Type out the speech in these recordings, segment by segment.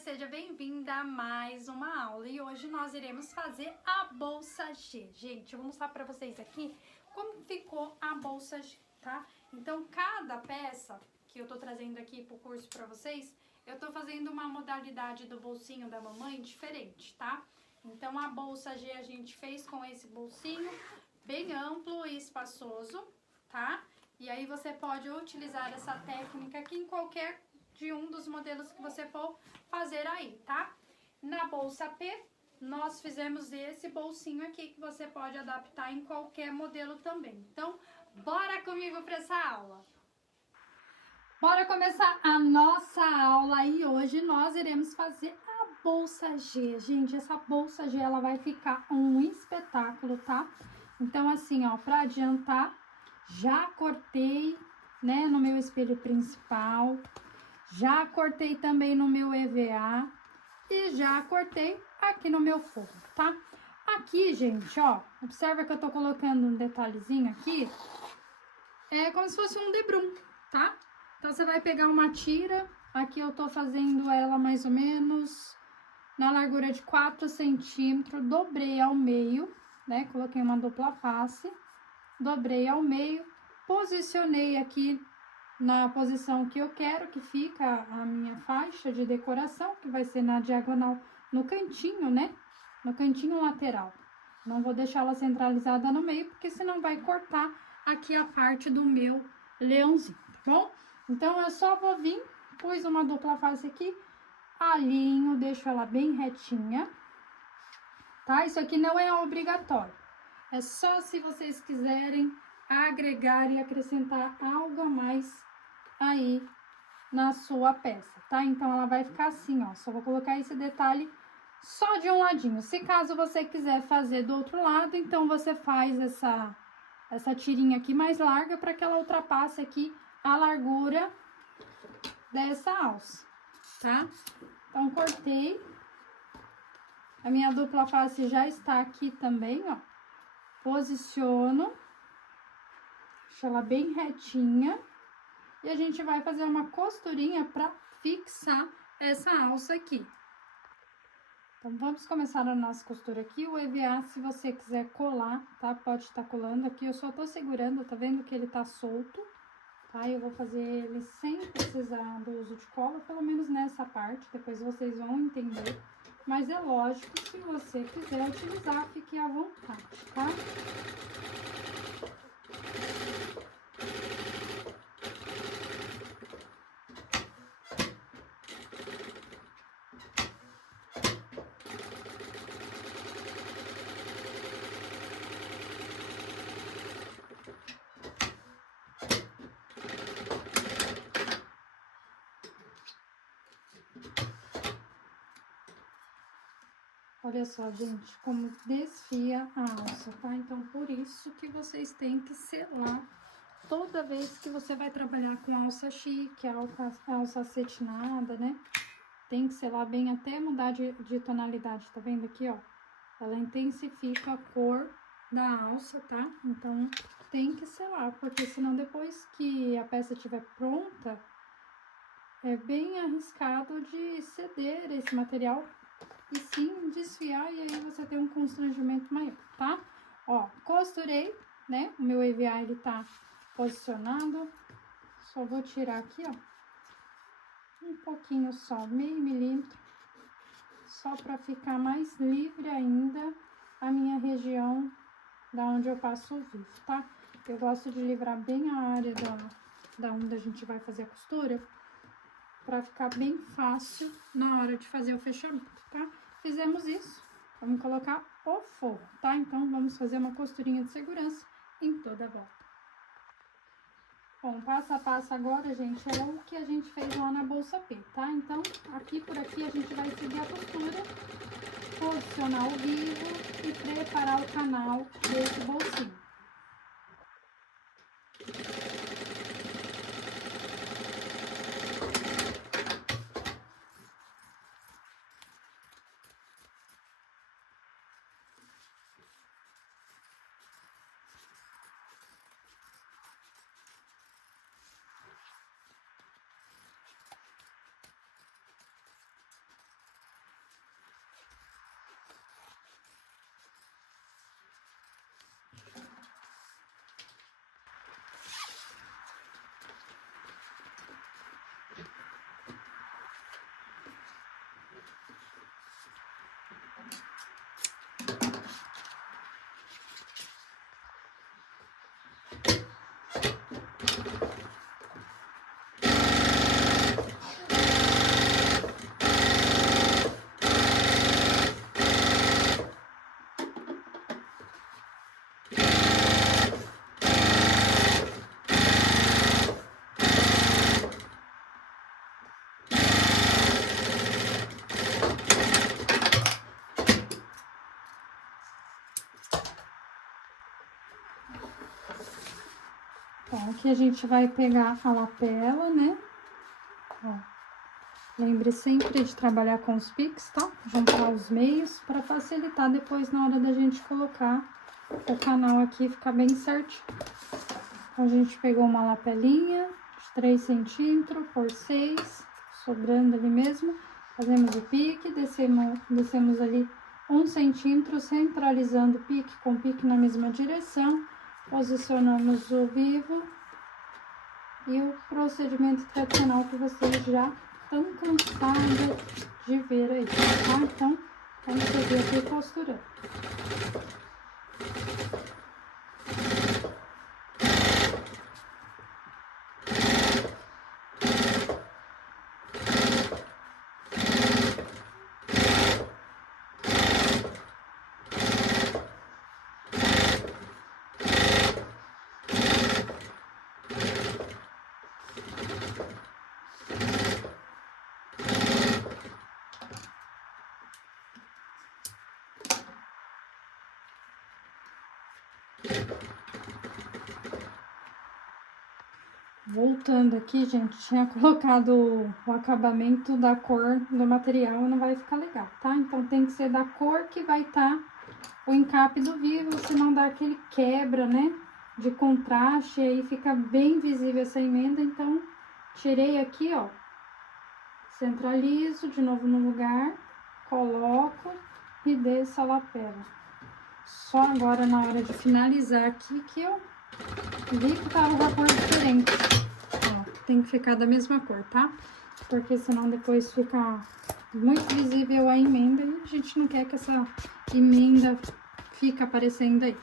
seja bem-vinda a mais uma aula e hoje nós iremos fazer a bolsa G. Gente, eu vou mostrar para vocês aqui como ficou a bolsa G, tá? Então, cada peça que eu tô trazendo aqui pro curso para vocês, eu tô fazendo uma modalidade do bolsinho da mamãe diferente, tá? Então, a bolsa G a gente fez com esse bolsinho bem amplo e espaçoso, tá? E aí você pode utilizar essa técnica aqui em qualquer de um dos modelos que você for fazer aí, tá? Na bolsa P, nós fizemos esse bolsinho aqui que você pode adaptar em qualquer modelo também. Então, bora comigo para essa aula! Bora começar a nossa aula e hoje nós iremos fazer a bolsa G. Gente, essa bolsa G, ela vai ficar um espetáculo, tá? Então, assim, ó, para adiantar, já cortei, né, no meu espelho principal, já cortei também no meu EVA e já cortei aqui no meu forro, tá? Aqui, gente, ó, observa que eu tô colocando um detalhezinho aqui, é como se fosse um debrum, tá? Então, você vai pegar uma tira, aqui eu tô fazendo ela mais ou menos na largura de 4 centímetros, dobrei ao meio, né? Coloquei uma dupla face, dobrei ao meio, posicionei aqui na posição que eu quero que fica a minha faixa de decoração, que vai ser na diagonal, no cantinho, né? No cantinho lateral. Não vou deixar ela centralizada no meio, porque senão vai cortar aqui a parte do meu leãozinho, tá bom? Então, eu só vou vir, pus uma dupla face aqui, alinho, deixo ela bem retinha, tá? Isso aqui não é obrigatório. É só se vocês quiserem agregar e acrescentar algo a mais aí na sua peça, tá? Então, ela vai ficar assim, ó. Só vou colocar esse detalhe só de um ladinho. Se caso você quiser fazer do outro lado, então você faz essa tirinha aqui mais larga para que ela ultrapasse aqui a largura dessa alça, tá? Então, cortei. A minha dupla face já está aqui também, ó. Posiciono. Deixo ela bem retinha. E a gente vai fazer uma costurinha para fixar essa alça aqui. Então, vamos começar a nossa costura aqui. O EVA, se você quiser colar, tá? Pode estar colando aqui. Eu só tô segurando, tá vendo que ele tá solto, tá? Eu vou fazer ele sem precisar do uso de cola, pelo menos nessa parte. Depois vocês vão entender. Mas é lógico, se você quiser utilizar, fique à vontade, tá? Olha só, gente, como desfia a alça, tá? Então, por isso que vocês têm que selar toda vez que você vai trabalhar com alça chique, alça acetinada, né? Tem que selar bem até mudar de tonalidade, tá vendo aqui, ó? Ela intensifica a cor da alça, tá? Então, tem que selar, porque senão depois que a peça estiver pronta, é bem arriscado de ceder esse material e sim desfiar, e aí você tem um constrangimento maior, tá? Ó, costurei, né? O meu EVA, ele tá posicionado. Só vou tirar aqui, ó, um pouquinho só, meio milímetro, só pra ficar mais livre ainda a minha região da onde eu passo o vivo, tá? Eu gosto de livrar bem a área da onde a gente vai fazer a costura, pra ficar bem fácil na hora de fazer o fechamento, tá? Fizemos isso, vamos colocar o forro, tá? Então, vamos fazer uma costurinha de segurança em toda a volta. Bom, passo a passo agora, gente, é o que a gente fez lá na bolsa P, tá? Então, aqui por aqui a gente vai seguir a costura, posicionar o vivo e preparar o canal desse bolsinho. Ó, aqui a gente vai pegar a lapela, né? Ó, lembre sempre de trabalhar com os piques, tá? Juntar os meios para facilitar depois na hora da gente colocar o canal aqui, ficar bem certinho. Então, a gente pegou uma lapelinha de 3 centímetros por 6, sobrando ali mesmo. Fazemos o pique, descemos ali 1 centímetro, centralizando o pique com o pique na mesma direção. Posicionamos o vivo e o procedimento tradicional que vocês já estão cansados de ver aí, tá? Então, vamos seguir aqui costurando. Voltando aqui, gente, tinha colocado o acabamento da cor do material e não vai ficar legal, tá? Então, tem que ser da cor que vai estar o encape do vivo, senão dá aquele quebra, né? De contraste, e aí fica bem visível essa emenda. Então, tirei aqui, ó, centralizo de novo no lugar, coloco e desço a lapela. Só agora, na hora de finalizar aqui, que eu vi que tava da cor diferente. Ó, tem que ficar da mesma cor, tá? Porque senão depois fica muito visível a emenda e a gente não quer que essa emenda fique aparecendo aí.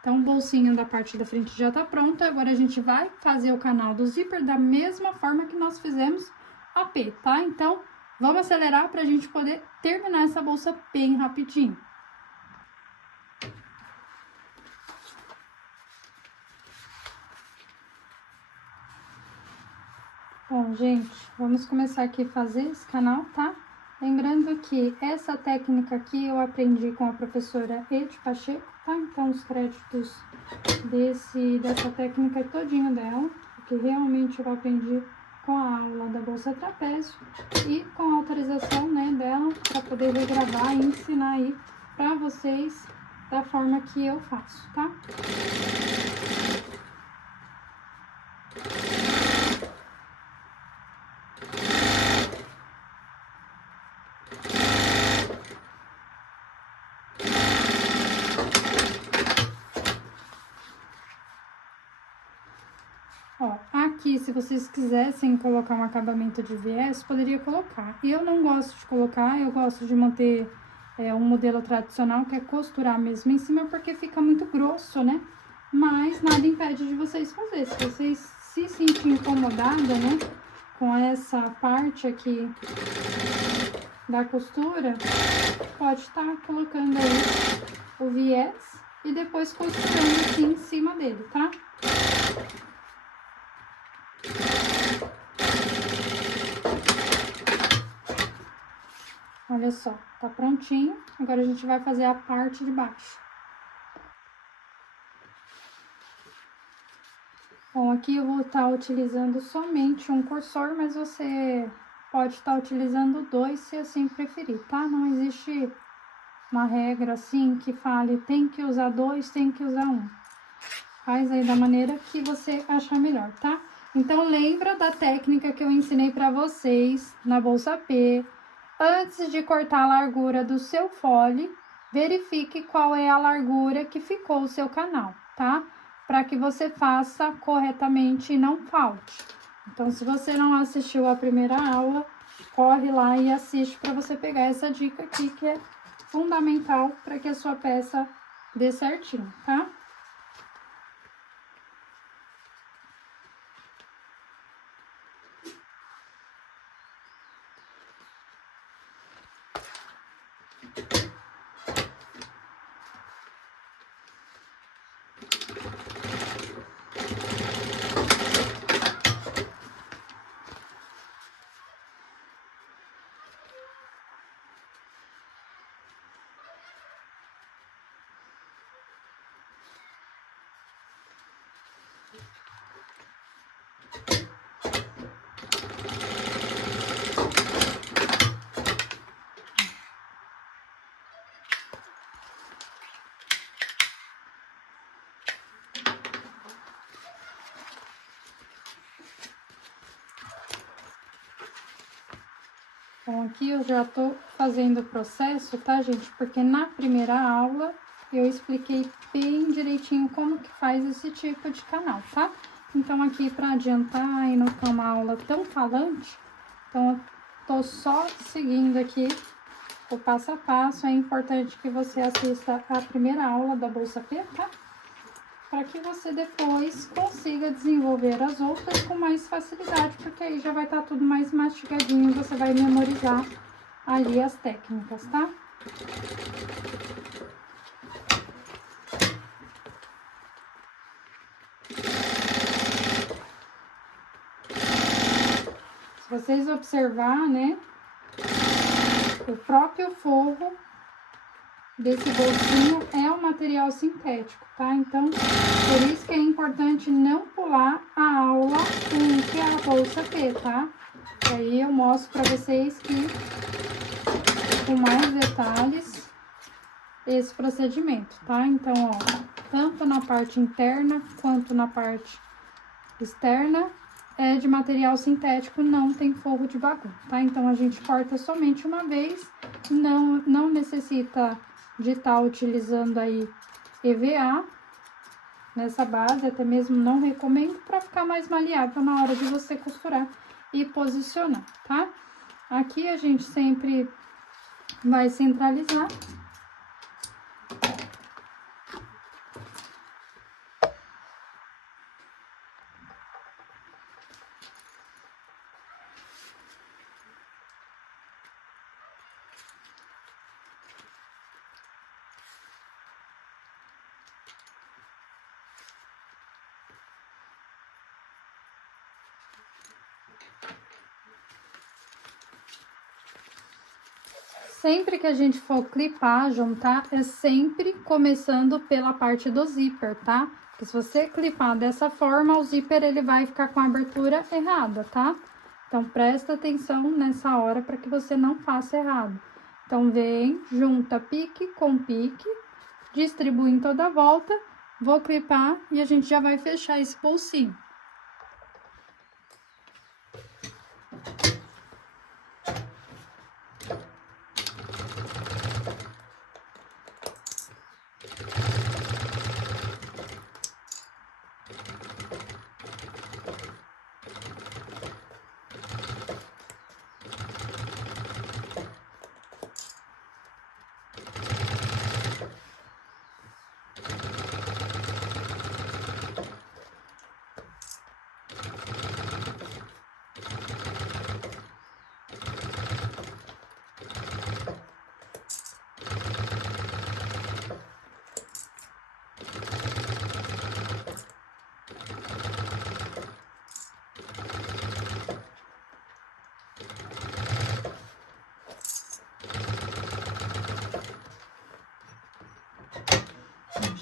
Então, o bolsinho da parte da frente já tá pronto. Agora, a gente vai fazer o canal do zíper da mesma forma que nós fizemos a P, tá? Então, vamos acelerar pra gente poder terminar essa bolsa bem rapidinho. Bom, gente, vamos começar aqui a fazer esse canal, tá? Lembrando que essa técnica aqui eu aprendi com a professora Ede Pacheco, tá? Então, os créditos dessa técnica é todinho dela, porque realmente eu aprendi com a aula da bolsa trapézio e com a autorização, né, dela, para poder regravar e ensinar aí pra vocês da forma que eu faço, tá? Ó, aqui, se vocês quisessem colocar um acabamento de viés, poderia colocar. Eu não gosto de colocar, eu gosto de manter um modelo tradicional, que é costurar mesmo em cima, porque fica muito grosso, né? Mas nada impede de vocês fazer. Se vocês se sentirem incomodada, né, com essa parte aqui da costura, pode estar colocando aí o viés e depois costurando aqui em cima dele, tá? Olha só, tá prontinho. Agora a gente vai fazer a parte de baixo. Bom, aqui eu vou estar utilizando somente um cursor, mas você pode estar utilizando 2 se assim preferir, tá? Não existe uma regra assim que fale tem que usar 2, tem que usar 1. Faz aí da maneira que você achar melhor, tá? Então, lembra da técnica que eu ensinei pra vocês na bolsa P. Antes de cortar a largura do seu fole, verifique qual é a largura que ficou o seu canal, tá? Para que você faça corretamente e não falte. Então, se você não assistiu a primeira aula, corre lá e assiste para você pegar essa dica aqui, que é fundamental para que a sua peça dê certinho, tá? Então, aqui eu já tô fazendo o processo, tá, gente? Porque na primeira aula eu expliquei bem direitinho como que faz esse tipo de canal, tá? Então, aqui para adiantar e não ficar uma aula tão falante, então eu tô só seguindo aqui o passo a passo. É importante que você assista a primeira aula da Bolsa P, tá? Para que você depois consiga desenvolver as outras com mais facilidade, porque aí já vai estar tudo mais mastigadinho, você vai memorizar ali as técnicas, tá? Se vocês observar, né, o próprio forro desse bolsinho é um material sintético, tá? Então, por isso que é importante não pular a aula 1, que é a bolsa P, tá? E aí eu mostro pra vocês que, com mais detalhes, esse procedimento, tá? Então, ó, tanto na parte interna quanto na parte externa é de material sintético, não tem forro de bagulho, tá? Então, a gente corta somente uma vez, não necessita de estar utilizando aí EVA nessa base, até mesmo não recomendo, para ficar mais maleável na hora de você costurar e posicionar, tá? Aqui a gente sempre vai centralizar. Sempre que a gente for clipar, juntar, é sempre começando pela parte do zíper, tá? Porque se você clipar dessa forma, o zíper ele vai ficar com a abertura errada, tá? Então, presta atenção nessa hora para que você não faça errado. Então, vem, junta pique com pique, distribui em toda a volta, vou clipar e a gente já vai fechar esse bolsinho.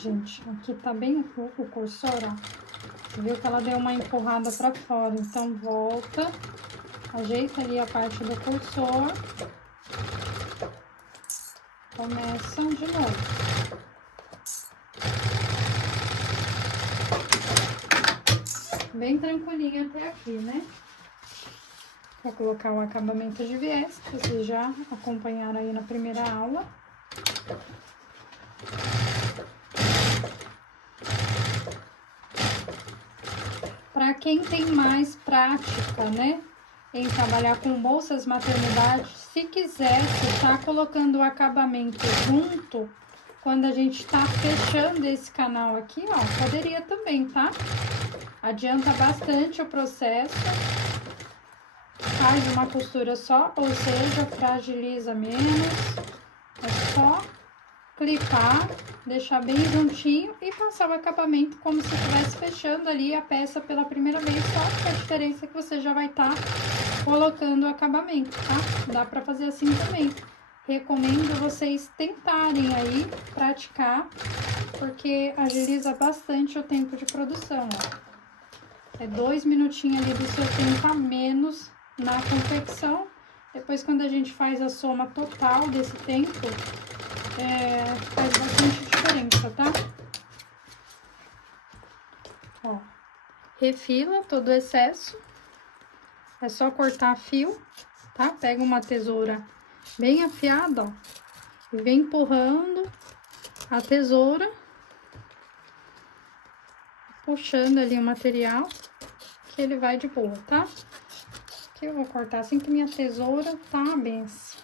Gente, aqui tá bem o cursor, ó. Você viu que ela deu uma empurrada pra fora, então volta, ajeita ali a parte do cursor, começa de novo. Bem tranquilinho até aqui, né? Vou colocar o acabamento de viés, que vocês já acompanharam aí na primeira aula. Para quem tem mais prática, né, em trabalhar com bolsas maternidade, se quiser tá colocando o acabamento junto, quando a gente tá fechando esse canal aqui, ó, poderia também, tá? Adianta bastante o processo, faz uma costura só, ou seja, fragiliza menos, é só clipar, deixar bem juntinho e passar o acabamento como se estivesse fechando ali a peça pela primeira vez, só que a diferença é que você já vai estar colocando o acabamento, tá? Dá pra fazer assim também. Recomendo vocês tentarem aí praticar, porque agiliza bastante o tempo de produção, ó. É 2 minutinhos ali do seu tempo a menos na confecção. Depois, quando a gente faz a soma total desse tempo, faz bastante diferença, tá? Ó, refila todo o excesso. É só cortar fio, tá? Pega uma tesoura bem afiada, ó, e vem empurrando a tesoura, puxando ali o material, que ele vai de boa, tá? Aqui eu vou cortar assim que minha tesoura tá uma benção.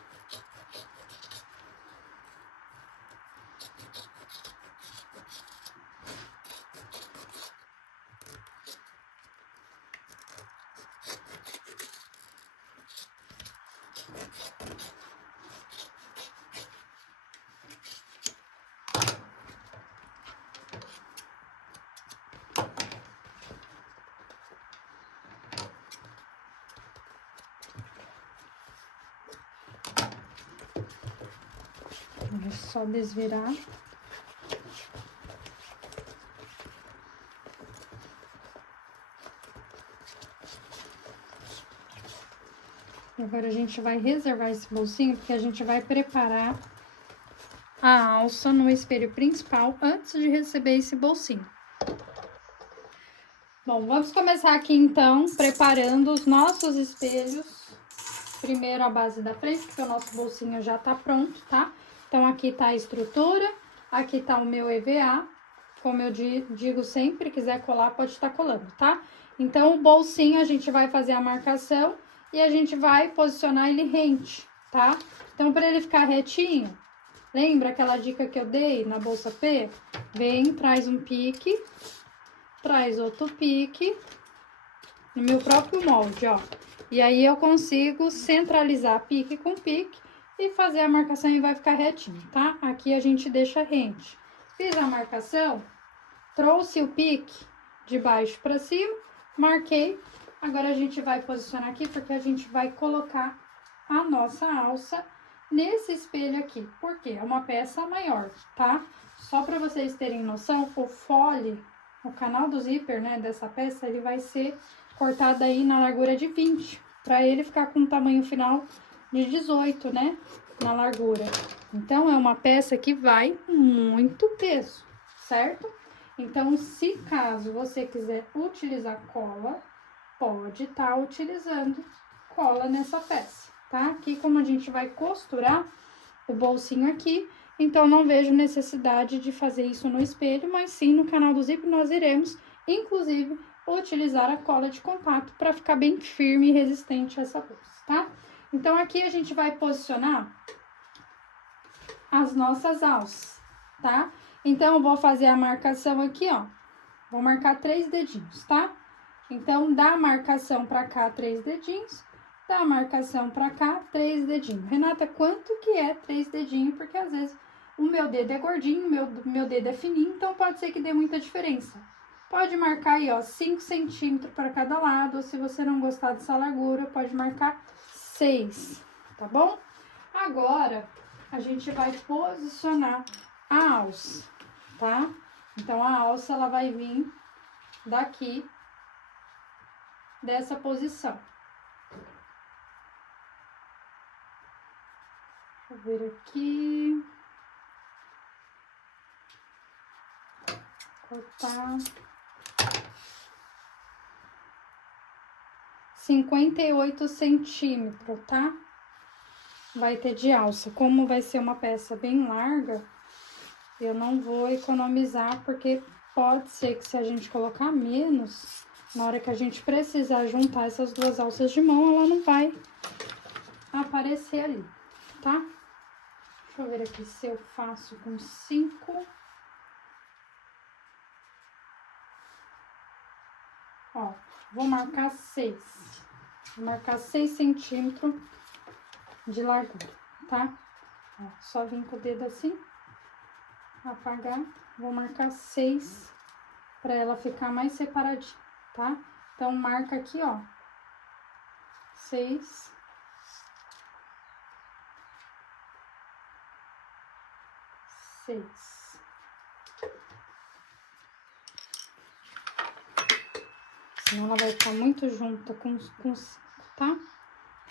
É só desvirar. Agora a gente vai reservar esse bolsinho, porque a gente vai preparar a alça no espelho principal antes de receber esse bolsinho. Bom, vamos começar aqui então preparando os nossos espelhos. Primeiro a base da frente, porque o nosso bolsinho já tá pronto, tá? Então aqui tá a estrutura, aqui tá o meu EVA, como eu digo sempre, quiser colar pode estar colando, tá? Então o bolsinho a gente vai fazer a marcação e a gente vai posicionar ele rente, tá? Então para ele ficar retinho, lembra aquela dica que eu dei na bolsa P? Vem, traz um pique, traz outro pique no meu próprio molde, ó. E aí eu consigo centralizar pique com pique e fazer a marcação e vai ficar retinho, tá? Aqui a gente deixa rente. Fiz a marcação, trouxe o pique de baixo para cima, marquei. Agora a gente vai posicionar aqui porque a gente vai colocar a nossa alça nesse espelho aqui. Por quê? É uma peça maior, tá? Só para vocês terem noção, o fole, o canal do zíper, né, dessa peça, ele vai ser cortado aí na largura de 20, para ele ficar com o tamanho final de 18, né, na largura. Então, é uma peça que vai muito peso, certo? Então, se caso você quiser utilizar cola, pode estar utilizando cola nessa peça, tá? Aqui, como a gente vai costurar o bolsinho aqui, então não vejo necessidade de fazer isso no espelho, mas sim no canal do zíper nós iremos, inclusive, utilizar a cola de contato para ficar bem firme e resistente a essa bolsa, tá? Então, aqui a gente vai posicionar as nossas alças, tá? Então, eu vou fazer a marcação aqui, ó. Vou marcar 3 dedinhos, tá? Então, da marcação pra cá, 3 dedinhos. Da marcação pra cá, 3 dedinhos. Renata, quanto que é 3 dedinhos? Porque às vezes o meu dedo é gordinho, meu dedo é fininho, então pode ser que dê muita diferença. Pode marcar aí, ó, 5 centímetros para cada lado. Ou se você não gostar dessa largura, pode marcar 6, tá bom? Agora, a gente vai posicionar a alça, tá? Então, a alça, ela vai vir daqui, dessa posição. Deixa eu ver aqui. Cortar. 58 centímetros, tá? Vai ter de alça. Como vai ser uma peça bem larga, eu não vou economizar, porque pode ser que se a gente colocar menos, na hora que a gente precisar juntar essas duas alças de mão, ela não vai aparecer ali, tá? Deixa eu ver aqui se eu faço com 5. Ó, vou marcar 6. Vou marcar 6 centímetros de largura, tá? Ó, só vim com o dedo assim, apagar, vou marcar 6 para ela ficar mais separadinha, tá? Então, marca aqui, ó, 6. Senão ela vai ficar muito junta com tá?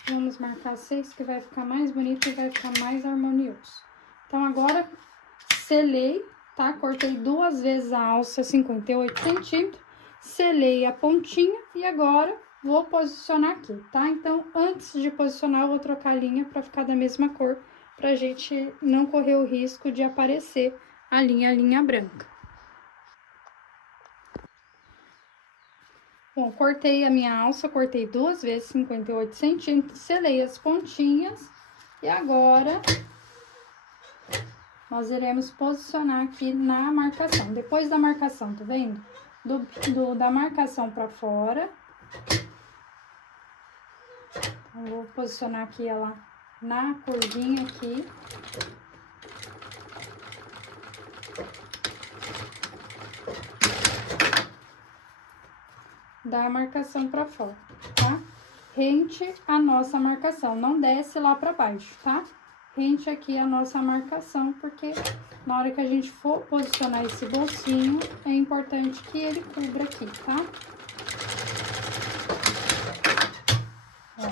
Vamos marcar 6, que vai ficar mais bonito e vai ficar mais harmonioso. Então, agora, selei, tá? Cortei 2 vezes a alça, 58 centímetros. Selei a pontinha e agora vou posicionar aqui, tá? Então, antes de posicionar, eu vou trocar a linha para ficar da mesma cor, pra gente não correr o risco de aparecer a linha branca. Bom, cortei a minha alça, cortei 2 vezes 58 centímetros, selei as pontinhas e agora nós iremos posicionar aqui na marcação. Depois da marcação, tá vendo? Da marcação pra fora. Então, vou posicionar aqui ela na curvinha aqui. Da marcação pra fora, tá? Rente a nossa marcação, não desce lá pra baixo, tá? Rente aqui a nossa marcação, porque na hora que a gente for posicionar esse bolsinho, é importante que ele cubra aqui, tá? Ó.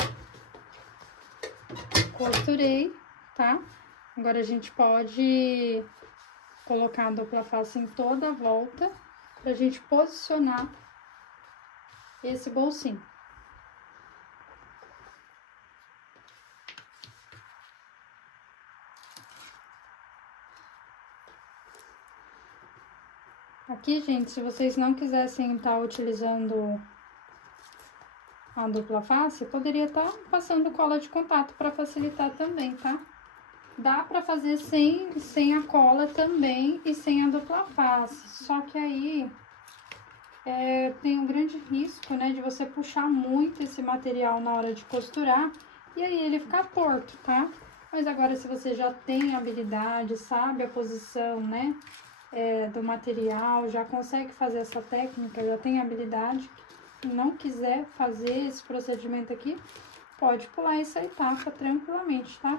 Costurei, tá? Agora, a gente pode colocar a dupla face em toda a volta, pra gente posicionar esse bolsinho. Aqui, gente, se vocês não quisessem estar utilizando a dupla face, poderia estar passando cola de contato para facilitar também, tá? Dá pra fazer sem a cola também e sem a dupla face, só que aí tem um grande risco, né, de você puxar muito esse material na hora de costurar e aí ele ficar torto, tá? Mas agora, se você já tem habilidade, sabe a posição, né, do material, já consegue fazer essa técnica, já tem habilidade, e não quiser fazer esse procedimento aqui, pode pular essa etapa tranquilamente, tá?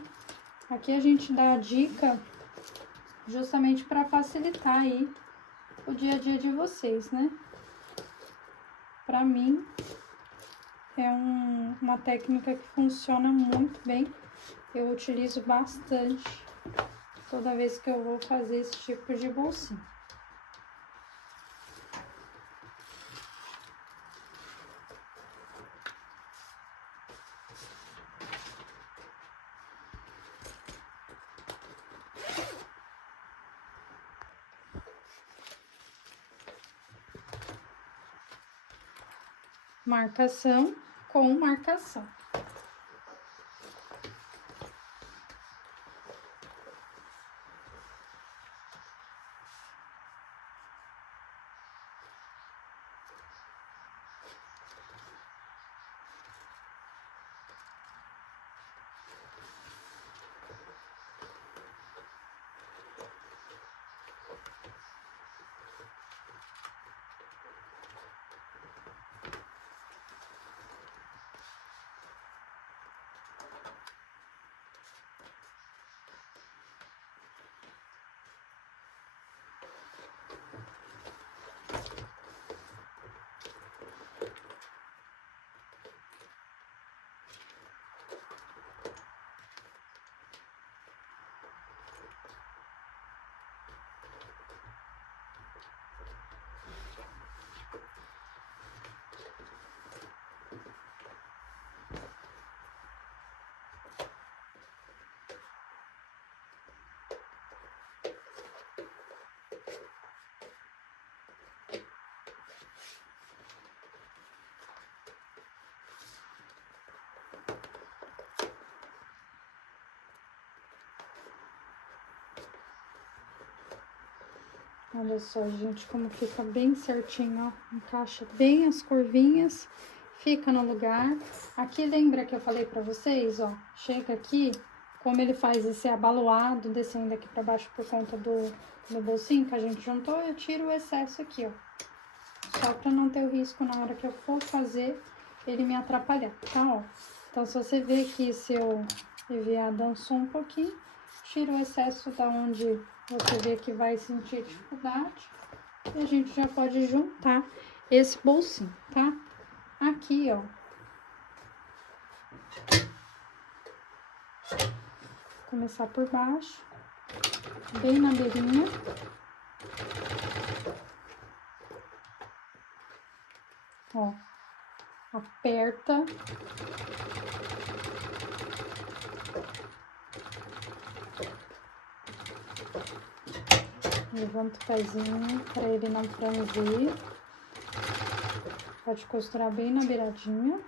Aqui a gente dá a dica justamente para facilitar aí o dia a dia de vocês, né? Pra mim, é uma técnica que funciona muito bem, eu utilizo bastante toda vez que eu vou fazer esse tipo de bolsinho. Marcação com marcação. Olha só, gente, como fica bem certinho, ó. Encaixa bem as curvinhas, fica no lugar. Aqui, lembra que eu falei pra vocês, ó? Chega aqui, como ele faz esse abaloado, descendo aqui pra baixo por conta do bolsinho que a gente juntou, eu tiro o excesso aqui, ó. Só pra não ter o risco na hora que eu for fazer, ele me atrapalhar, tá, ó? Então, se você vê que se eu enviar dançou um pouquinho, tiro o excesso da onde você vê que vai sentir dificuldade, e a gente já pode juntar esse bolsinho, tá? Aqui, ó. Começar por baixo, bem na beirinha. Ó, aperta. Levanta o pezinho para ele não franzir. Pode costurar bem na beiradinha.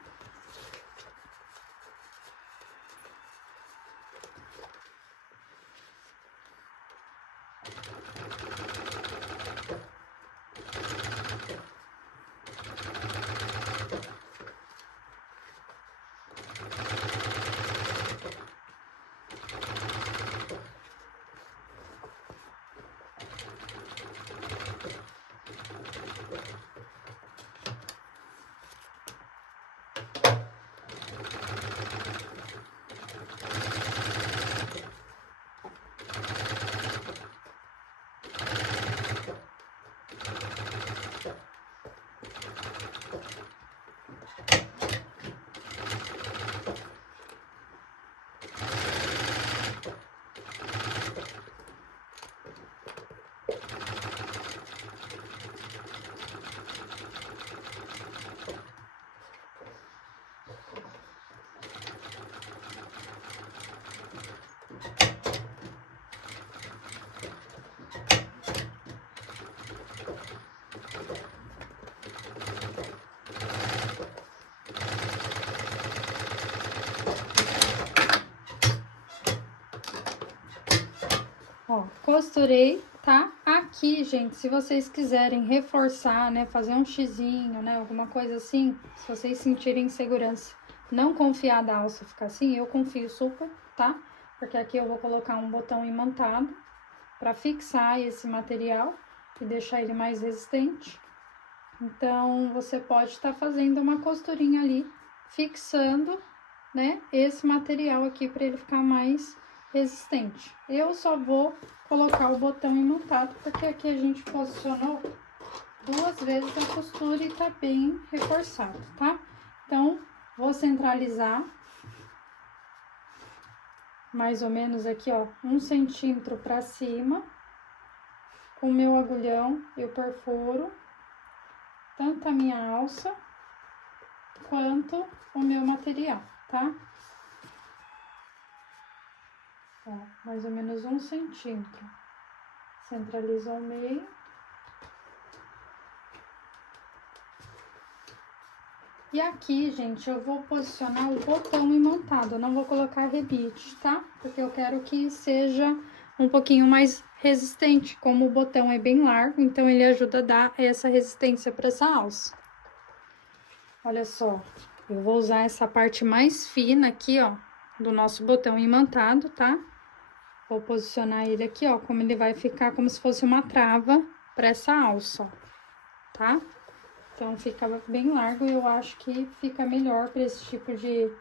Ó, costurei, tá? Aqui, gente, se vocês quiserem reforçar, né, fazer um xizinho, né, alguma coisa assim, se vocês sentirem segurança, não confiar da alça ficar assim, eu confio super, tá? Porque aqui eu vou colocar um botão imantado pra fixar esse material e deixar ele mais resistente. Então, você pode estar fazendo uma costurinha ali, fixando, né, esse material aqui pra ele ficar mais resistente. Eu só vou colocar o botão imantado, porque aqui a gente posicionou 2 vezes a costura e tá bem reforçado, tá? Então, vou centralizar mais ou menos aqui, ó, 1 centímetro pra cima. Com o meu agulhão, eu perfuro tanto a minha alça quanto o meu material, tá? Ó, mais ou menos 1 centímetro. Centralizo ao meio. E aqui, gente, eu vou posicionar o botão imantado. Eu não vou colocar rebite, tá? Porque eu quero que seja um pouquinho mais resistente. Como o botão é bem largo, então ele ajuda a dar essa resistência para essa alça. Olha só, eu vou usar essa parte mais fina aqui, ó, do nosso botão imantado, tá? Vou posicionar ele aqui, ó, como ele vai ficar como se fosse uma trava para essa alça, ó, tá? Então, fica bem largo e eu acho que fica melhor para esse tipo de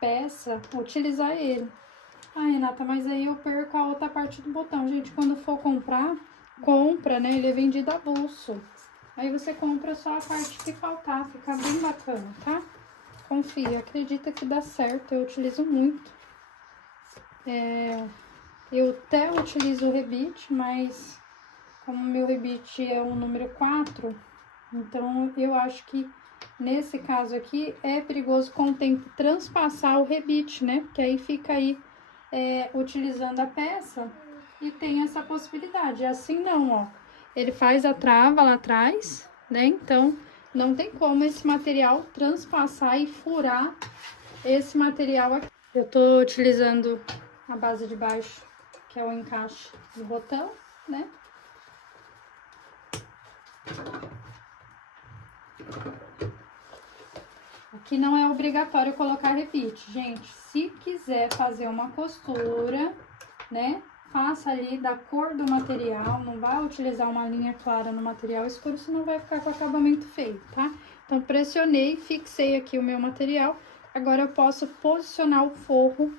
peça utilizar ele. Ah, Renata, mas aí eu perco a outra parte do botão. Gente, quando for comprar, compra, né? Ele é vendido avulso. Aí você compra só a parte que faltar, fica bem bacana, tá? Confia, acredita que dá certo, eu utilizo muito. Eu até utilizo o rebite, mas como meu rebite é o número 4, então eu acho que nesse caso aqui é perigoso com o tempo transpassar o rebite, né? Porque aí fica aí utilizando a peça e tem essa possibilidade. Assim não, ó. Ele faz a trava lá atrás, né? Então não tem como esse material transpassar e furar esse material aqui. Eu tô utilizando a base de baixo, que é o encaixe do botão, né? Aqui não é obrigatório colocar rebite, gente. Se quiser fazer uma costura, né? Faça ali da cor do material, não vai utilizar uma linha clara no material escuro, senão vai ficar com acabamento feio, tá? Então, pressionei, fixei aqui o meu material. Agora, eu posso posicionar o forro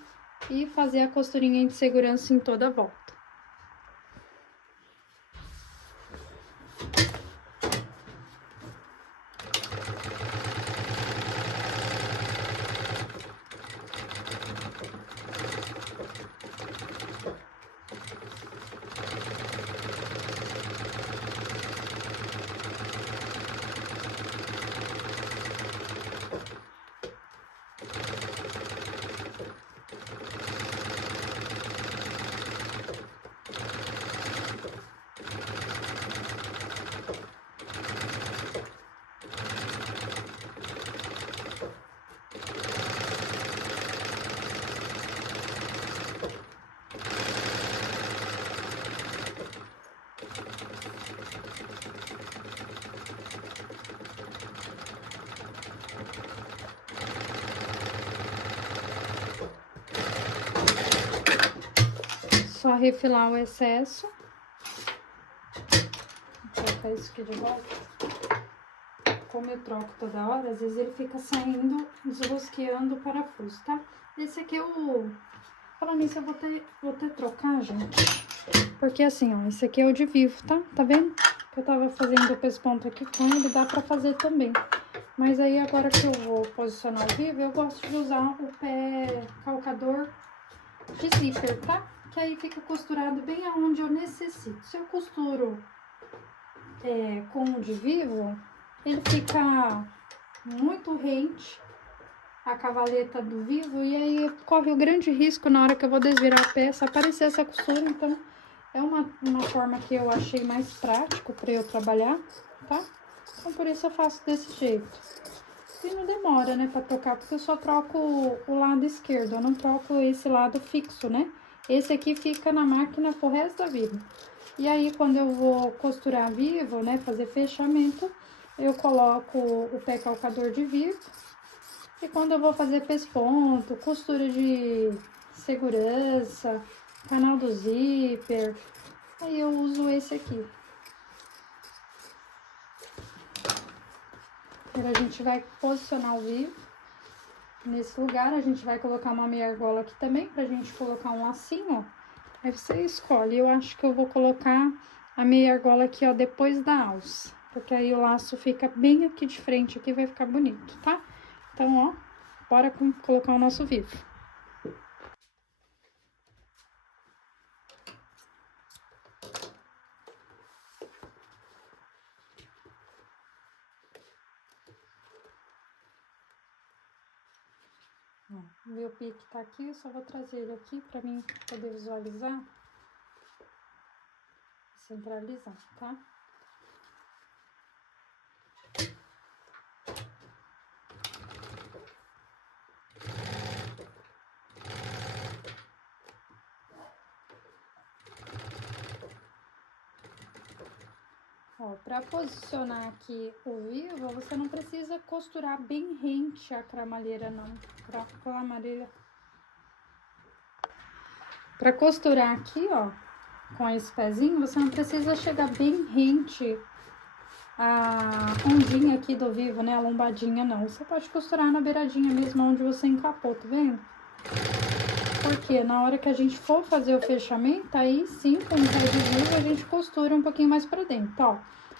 e fazer a costurinha de segurança em toda a volta. refilar o excesso. Vou colocar isso aqui de volta. Como eu troco toda hora, às vezes ele fica saindo, desrosqueando o parafuso, tá? Esse aqui é o... Falando nisso, eu vou ter trocar, gente. Porque assim, ó, esse aqui é o de vivo, tá? Tá vendo? Que eu tava fazendo o pesponto aqui com ele, dá pra fazer também. Mas aí, agora que eu vou posicionar o vivo, eu gosto de usar o pé calcador de zíper, tá? Que aí fica costurado bem aonde eu necessito. Se eu costuro com o de vivo, ele fica muito rente a cavaleta do vivo, e aí corre o grande risco na hora que eu vou desvirar a peça aparecer essa costura. Então é uma forma que eu achei mais prático para eu trabalhar, tá? Então por isso eu faço desse jeito. E não demora, né, para trocar, porque eu só troco o lado esquerdo, eu não troco esse lado fixo, né? Esse aqui fica na máquina pro resto da vida. E aí, quando eu vou costurar vivo, né, fazer fechamento, eu coloco o pé calcador de vivo. E quando eu vou fazer pesponto, costura de segurança, canal do zíper, aí eu uso esse aqui. Agora a gente vai posicionar o vivo nesse lugar. A gente vai colocar uma meia argola aqui também, pra gente colocar um lacinho, ó. Aí você escolhe. Eu acho que eu vou colocar a meia argola aqui, ó, depois da alça. Porque aí o laço fica bem aqui de frente, aqui vai ficar bonito, tá? Então, ó, bora colocar o nosso vivo. Ó, o meu pique tá aqui, eu só vou trazer ele aqui pra mim poder visualizar. Centralizar, tá? Ó, pra posicionar aqui o vivo, você não precisa costurar bem rente a cremalheira, não. Cremalheira. Pra costurar aqui, ó, com esse pezinho, você não precisa chegar bem rente a ondinha aqui do vivo, né? A lombadinha, não. Você pode costurar na beiradinha mesmo, onde você encapou, tá vendo? Porque na hora que a gente for fazer o fechamento, aí sim, com o pé de vivo, a gente costura um pouquinho mais pra dentro, ó.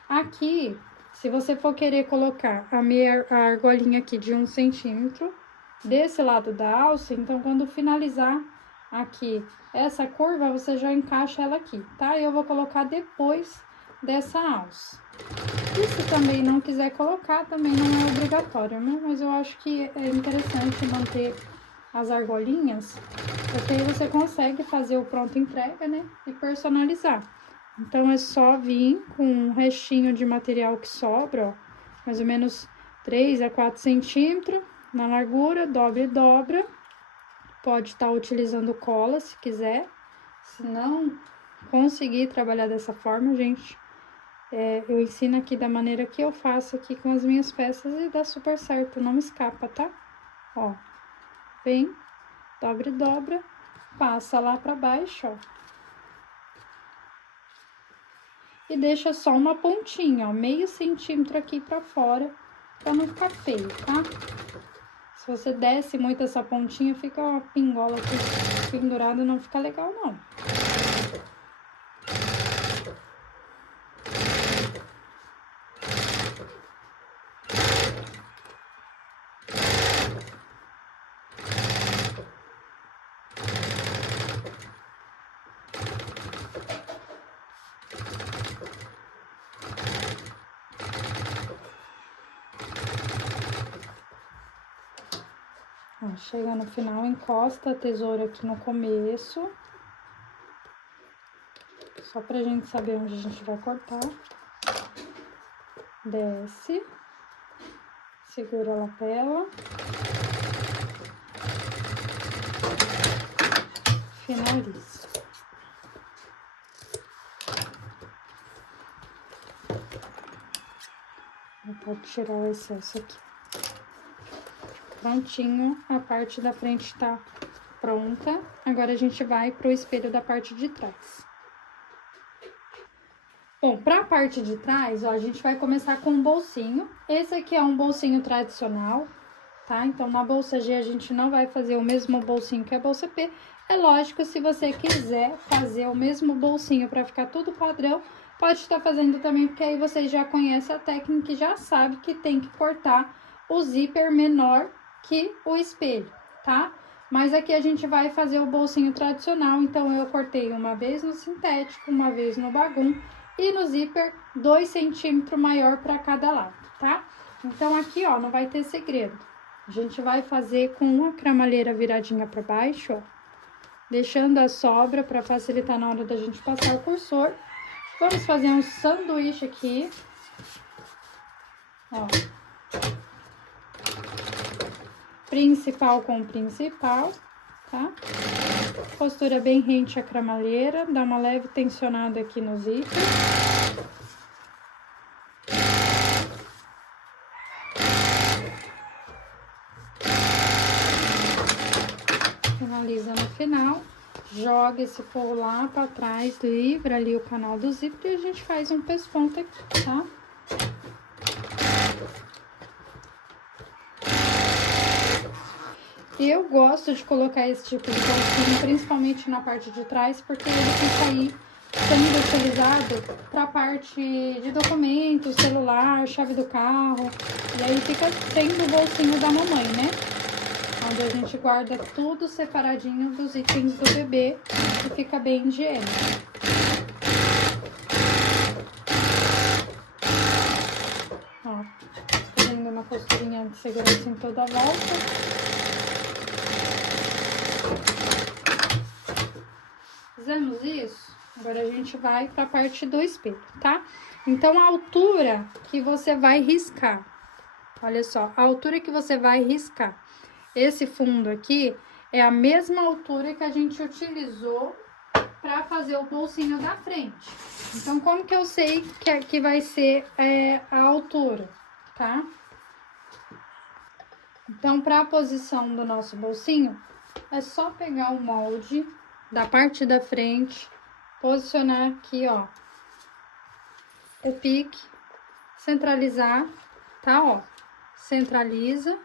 Aqui, se você for querer colocar a argolinha aqui de 1 centímetro, desse lado da alça, então quando finalizar aqui essa curva, você já encaixa ela aqui, tá? Eu vou colocar depois dessa alça. E se também não quiser colocar, também não é obrigatório, né? Mas eu acho que é interessante manter as argolinhas, porque aí você consegue fazer o pronto entrega, né? E personalizar. Então, é só vir com um restinho de material que sobra, ó, mais ou menos 3 a 4 centímetros na largura, dobra e dobra. Pode estar utilizando cola, se quiser. Se não conseguir trabalhar dessa forma, gente, eu ensino aqui da maneira que eu faço aqui com as minhas peças e dá super certo, não escapa, tá? Ó, vem, dobra e dobra, passa lá pra baixo, ó. E deixa só uma pontinha, ó, meio centímetro aqui pra fora, pra não ficar feio, tá? Se você desce muito essa pontinha, fica uma pingola aqui pendurada, não fica legal, não. Ó, chega no final, encosta a tesoura aqui no começo. Só pra gente saber onde a gente vai cortar. Desce. Segura a lapela. Finaliza. Pode tirar o excesso aqui. Prontinho, a parte da frente tá pronta. Agora a gente vai pro espelho da parte de trás. Bom, pra parte de trás, ó, a gente vai começar com um bolsinho. Esse aqui é um bolsinho tradicional, tá? Então, na bolsa G, a gente não vai fazer o mesmo bolsinho que a bolsa P. É lógico, se você quiser fazer o mesmo bolsinho pra ficar tudo padrão, pode estar fazendo também, porque aí vocês já conhecem a técnica e já sabe que tem que cortar o zíper menor que o espelho, tá? Mas aqui a gente vai fazer o bolsinho tradicional, então eu cortei uma vez no sintético, uma vez no bagum e no zíper 2 centímetros maior para cada lado, tá? Então aqui, ó, não vai ter segredo. A gente vai fazer com uma cremalheira viradinha para baixo, ó, deixando a sobra para facilitar na hora da gente passar o cursor. Vamos fazer um sanduíche aqui, ó. Principal com principal, tá? Costura bem rente a cremalheira, dá uma leve tensionada aqui no zíper. Finaliza no final, joga esse forro lá pra trás, livra ali o canal do zíper e a gente faz um pesponto aqui, tá? Eu gosto de colocar esse tipo de bolsinho, principalmente na parte de trás, porque ele fica aí sendo utilizado para a parte de documentos, celular, chave do carro. E aí fica sendo o bolsinho da mamãe, né? Onde a gente guarda tudo separadinho dos itens do bebê e fica bem higiênico. Ó, fazendo uma costurinha de segurança em toda a volta. Fizemos isso, agora a gente vai para a parte do espelho, tá? Então, a altura que você vai riscar, olha só, a altura que você vai riscar. Esse fundo aqui é a mesma altura que a gente utilizou para fazer o bolsinho da frente. Então, como que eu sei que vai ser a altura, tá? Então, para a posição do nosso bolsinho, é só pegar o molde da parte da frente, posicionar aqui, ó, o pique, centralizar, tá, ó, centraliza,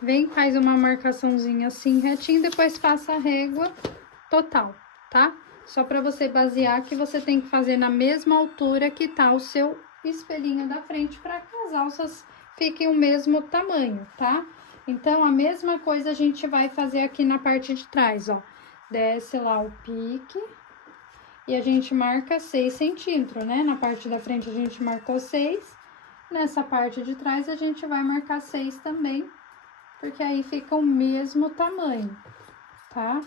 vem, faz uma marcaçãozinha assim, retinho, depois passa a régua total, tá? Só pra você basear que você tem que fazer na mesma altura que tá o seu espelhinho da frente, pra que as alças fiquem o mesmo tamanho, tá? Então, a mesma coisa a gente vai fazer aqui na parte de trás, ó. Desce lá o pique e a gente marca 6 centímetros, né? Na parte da frente a gente marcou 6, nessa parte de trás a gente vai marcar 6 também, porque aí fica o mesmo tamanho, tá?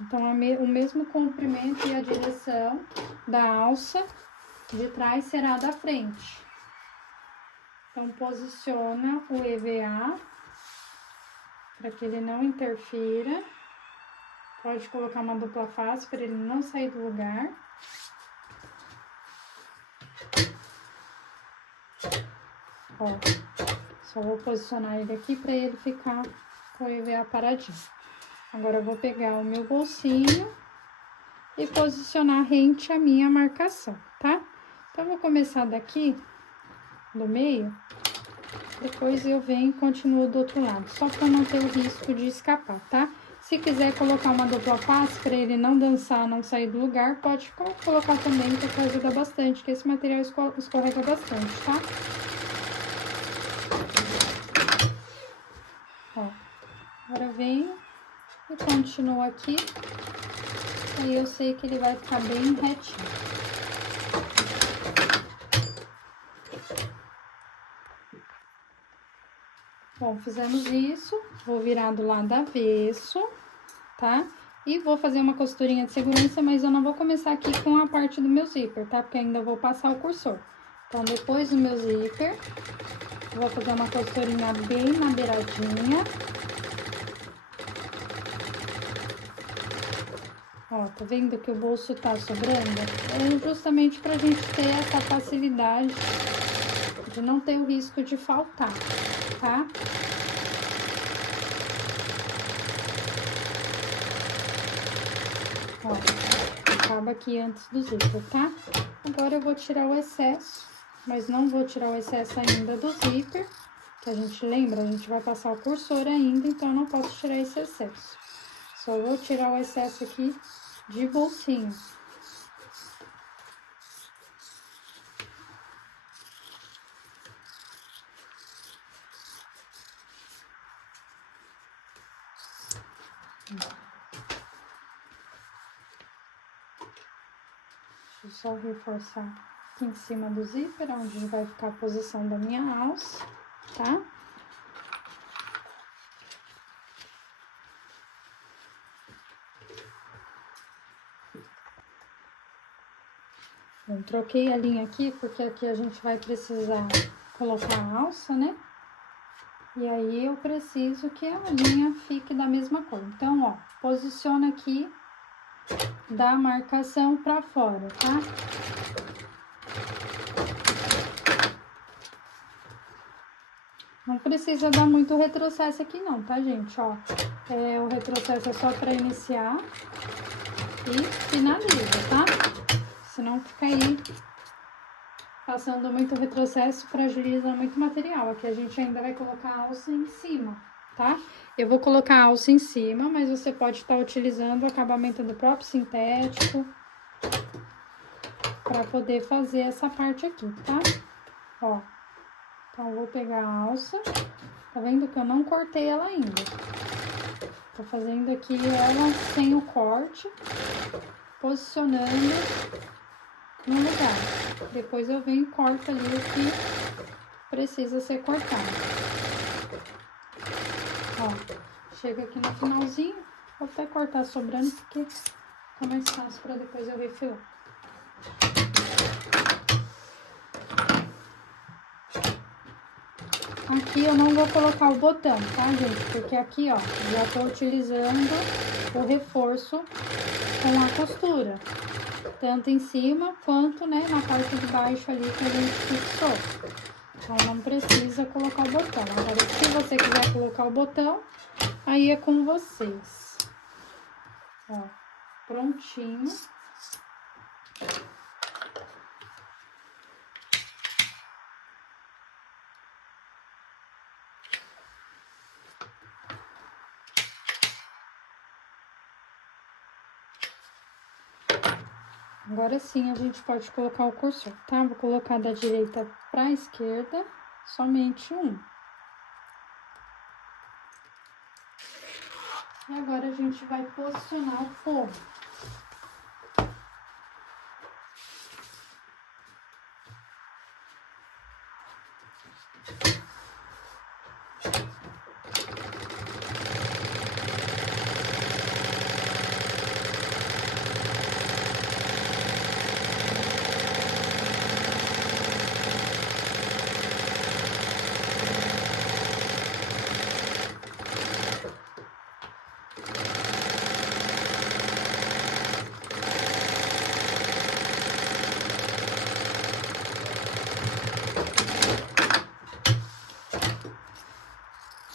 Então, o mesmo comprimento e a direção da alça de trás será da frente. Então, posiciona o EVA para que ele não interfira. Pode colocar uma dupla face para ele não sair do lugar. Ó, só vou posicionar ele aqui para ele ficar com o EVA paradinho. Agora, eu vou pegar o meu bolsinho e posicionar rente à minha marcação, tá? Então, eu vou começar daqui, do meio, depois eu venho e continuo do outro lado, só para não ter o risco de escapar, tá? Se quiser colocar uma dupla face para ele não dançar, não sair do lugar, pode colocar também, que ajuda bastante, que esse material escorrega bastante, tá? Ó, agora venho e continuo aqui, aí eu sei que ele vai ficar bem retinho. Bom, fizemos isso, vou virar do lado avesso, tá? E vou fazer uma costurinha de segurança, mas eu não vou começar aqui com a parte do meu zíper, tá? Porque ainda vou passar o cursor. Então, depois do meu zíper, eu vou fazer uma costurinha bem na beiradinha. Ó, tá vendo que o bolso tá sobrando? É justamente pra gente ter essa facilidade de não ter o risco de faltar, tá? Ó, acaba aqui antes do zíper, tá? Agora eu vou tirar o excesso, mas não vou tirar o excesso ainda do zíper, que a gente lembra, a gente vai passar o cursor ainda, então eu não posso tirar esse excesso. Só vou tirar o excesso aqui de bolsinho. Deixa eu só reforçar aqui em cima do zíper, onde vai ficar a posição da minha alça, tá? Bom, troquei a linha aqui, porque aqui a gente vai precisar colocar a alça, né? E aí, eu preciso que a linha fique da mesma cor. Então, ó, posiciona aqui da marcação pra fora, tá? Não precisa dar muito retrocesso aqui não, tá, gente? Ó, o retrocesso é só pra iniciar e finaliza, tá? Senão fica aí passando muito retrocesso, fragiliza muito material. Aqui a gente ainda vai colocar a alça em cima, tá? Eu vou colocar a alça em cima, mas você pode estar utilizando o acabamento do próprio sintético para poder fazer essa parte aqui, tá? Ó, então eu vou pegar a alça, tá vendo que eu não cortei ela ainda. Tô fazendo aqui ela sem o corte, posicionando no lugar. Depois eu venho e corto ali o que precisa ser cortado. Ó, chega aqui no finalzinho, vou até cortar sobrando porque fica mais fácil para depois eu refilar. Aqui eu não vou colocar o botão, tá, gente? Porque aqui, ó, já tô utilizando o reforço com a costura. Tanto em cima quanto, né, na parte de baixo ali que a gente fixou. Então, não precisa colocar o botão. Agora, se você quiser colocar o botão, aí é com vocês. Ó, prontinho. Agora sim, a gente pode colocar o cursor, tá? Vou colocar da direita pra esquerda, somente um. E agora a gente vai posicionar o forro.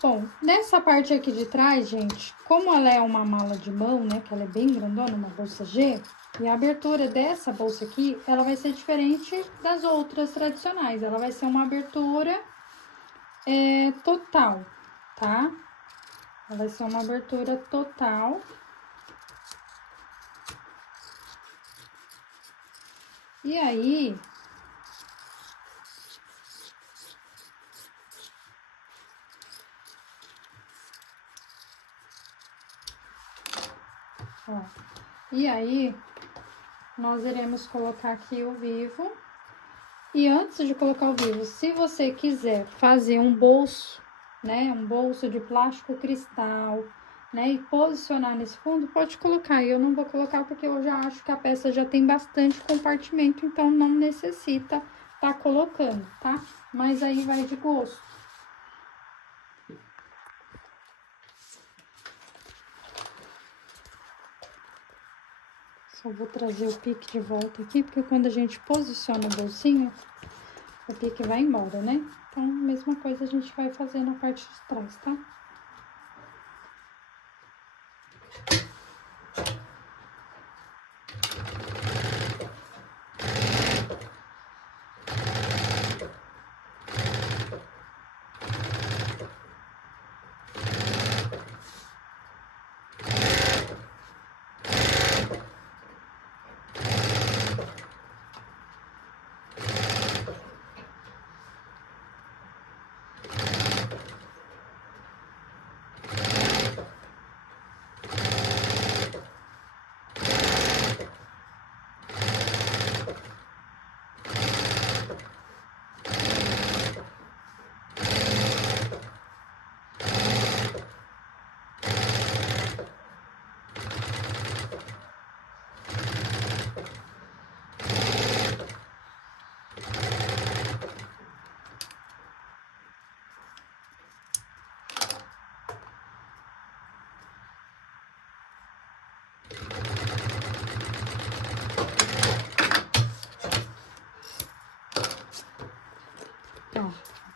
Bom, nessa parte aqui de trás, gente, como ela é uma mala de mão, né, que ela é bem grandona, uma bolsa G, e a abertura dessa bolsa aqui, ela vai ser diferente das outras tradicionais. Ela vai ser uma abertura total, tá? Ela vai ser uma abertura total. E aí, ó, nós iremos colocar aqui o vivo. E antes de colocar o vivo, se você quiser fazer um bolso, né, um bolso de plástico cristal, né, e posicionar nesse fundo, pode colocar. Eu não vou colocar porque eu já acho que a peça já tem bastante compartimento, então não necessita tá colocando, tá? Mas aí vai de gosto. Só vou trazer o pique de volta aqui, porque quando a gente posiciona o bolsinho, o pique vai embora, né? Então, mesma coisa a gente vai fazer na parte de trás, tá?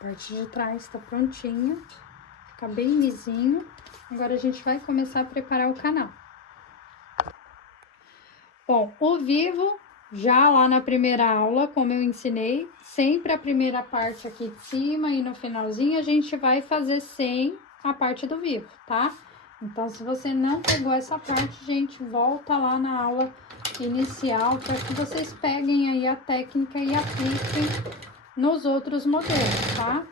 parte de trás tá prontinha, fica bem lisinho. Agora a gente vai começar a preparar o canal. Bom, o vivo, já lá na primeira aula, como eu ensinei, sempre a primeira parte aqui de cima e no finalzinho a gente vai fazer sem a parte do vivo, tá? Então, se você não pegou essa parte, gente, volta lá na aula inicial para que vocês peguem aí a técnica e apliquem nos outros modelos, tá?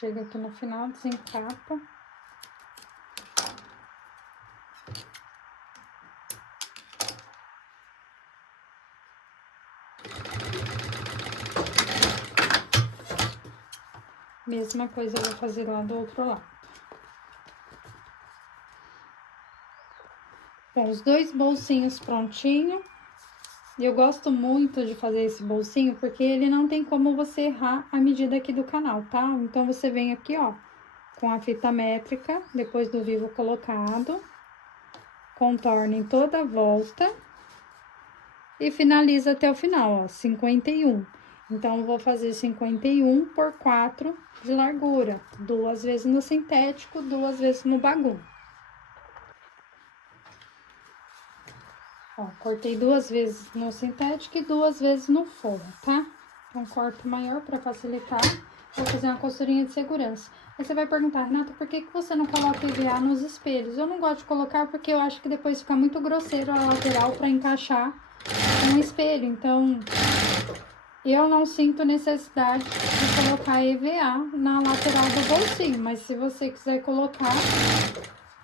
Chega aqui no final, desencapa. Mesma coisa eu vou fazer lá do outro lado. Bom, os dois bolsinhos prontinhos. Eu gosto muito de fazer esse bolsinho porque ele não tem como você errar a medida aqui do canal, tá? Então, você vem aqui, ó, com a fita métrica, depois do vivo colocado, contorna em toda a volta e finaliza até o final, ó, 51. Então, eu vou fazer 51 por 4 de largura, 2 vezes no sintético, 2 vezes no bagum. Ó, cortei 2 vezes no sintético e 2 vezes no forro, tá? Então, corto maior pra facilitar. Vou fazer uma costurinha de segurança. Aí você vai perguntar, Renata, por que você não coloca EVA nos espelhos? Eu não gosto de colocar porque eu acho que depois fica muito grosseiro a lateral pra encaixar no espelho. Então, eu não sinto necessidade de colocar EVA na lateral do bolsinho. Mas se você quiser colocar,